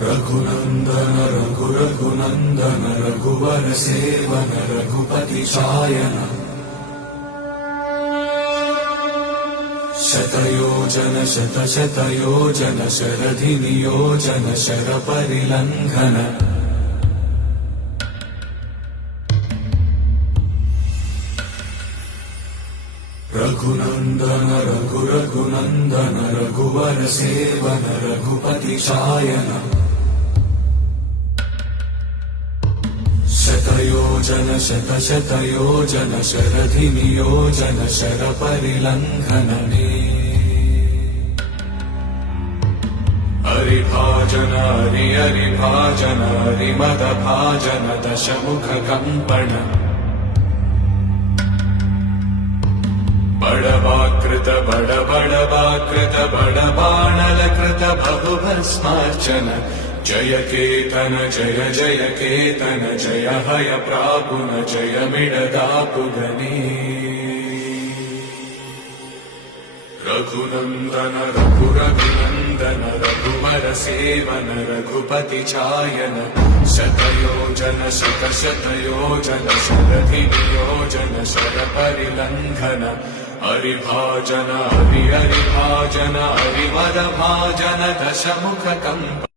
रघुनन्दन रघुनन्दन रघुवर सेवन रघुपति चायन शतयोजन शतशतयोजन शरधि नियोजन शरपरिलङ्घन रघुनन्दन रघुनन्दन रघुवर सेवन रघुपति चायन शतयोजन शतशतयोजन शरधि नियोजन शरपरिलङ्घन हरिभाजन हरिभाजन हरिमदभाजन दशमुख कंपन बड़वाकृत बड़वाकृत बड़बाणलकृत बहुभस्मार्चन जय केतन जय जय केतन जय हय प्रापुन जय मिडदापुगनी रघुनन्दन रघुनन्दन रघुवर सेवन रघुपति चायन शतयोजन शतशतयोजन शरधि नियोजन शरपरिलङ्घन हरिभाजन हरिभाजन हरिमदभाजन दशमुख कंपन